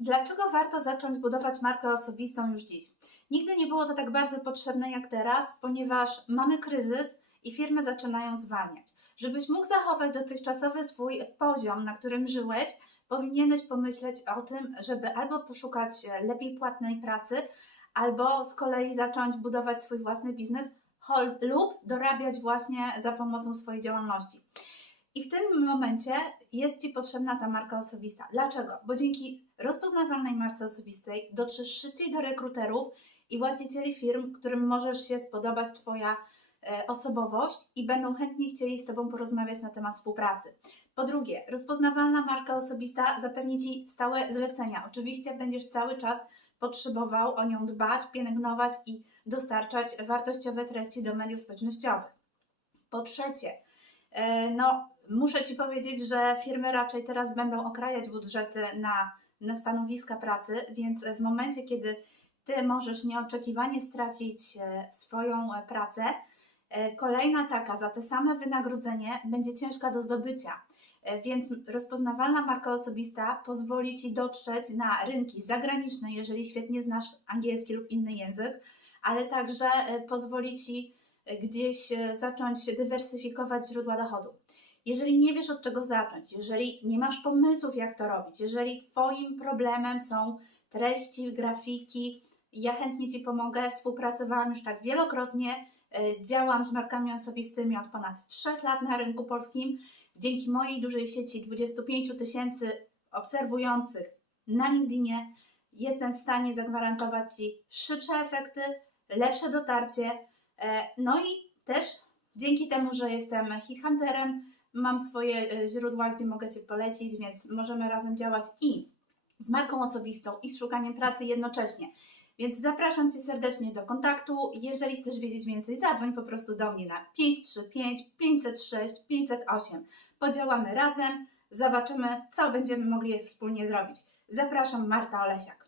Dlaczego warto zacząć budować markę osobistą już dziś? Nigdy nie było to tak bardzo potrzebne jak teraz, ponieważ mamy kryzys i firmy zaczynają zwalniać. Żebyś mógł zachować dotychczasowy swój poziom, na którym żyłeś, powinieneś pomyśleć o tym, żeby albo poszukać lepiej płatnej pracy, albo z kolei zacząć budować swój własny biznes lub dorabiać właśnie za pomocą swojej działalności. I w tym momencie jest Ci potrzebna ta marka osobista. Dlaczego? Bo dzięki rozpoznawalnej marce osobistej dotrzesz szybciej do rekruterów i właścicieli firm, którym możesz się spodobać Twoja e, osobowość i będą chętnie chcieli z Tobą porozmawiać na temat współpracy. Po drugie, rozpoznawalna marka osobista zapewni Ci stałe zlecenia. Oczywiście będziesz cały czas potrzebował o nią dbać, pielęgnować i dostarczać wartościowe treści do mediów społecznościowych. Po trzecie, e, no, muszę Ci powiedzieć, że firmy raczej teraz będą okrajać budżety na, na stanowiska pracy, więc w momencie, kiedy Ty możesz nieoczekiwanie stracić e, swoją e, pracę, e, kolejna taka za te same wynagrodzenie będzie ciężka do zdobycia. Więc rozpoznawalna marka osobista pozwoli Ci dotrzeć na rynki zagraniczne, jeżeli świetnie znasz angielski lub inny język, ale także pozwoli Ci gdzieś zacząć dywersyfikować źródła dochodu. Jeżeli nie wiesz od czego zacząć, jeżeli nie masz pomysłów, jak to robić, jeżeli Twoim problemem są treści, grafiki, ja chętnie Ci pomogę. Współpracowałam już tak wielokrotnie, e, działam z markami osobistymi od ponad 3 lat na rynku polskim. Dzięki mojej dużej sieci 25 tysięcy obserwujących na LinkedInie jestem w stanie zagwarantować Ci szybsze efekty, lepsze dotarcie. e, No i też dzięki temu, że jestem headhunterem, mam swoje e, źródła, gdzie mogę Cię polecić, więc możemy razem działać i z marką osobistą, i z szukaniem pracy jednocześnie. Więc zapraszam Cię serdecznie do kontaktu. Jeżeli chcesz wiedzieć więcej, zadzwoń po prostu do mnie na 535 506 508. Podziałamy razem, zobaczymy, co będziemy mogli wspólnie zrobić. Zapraszam, Marta Olesiak.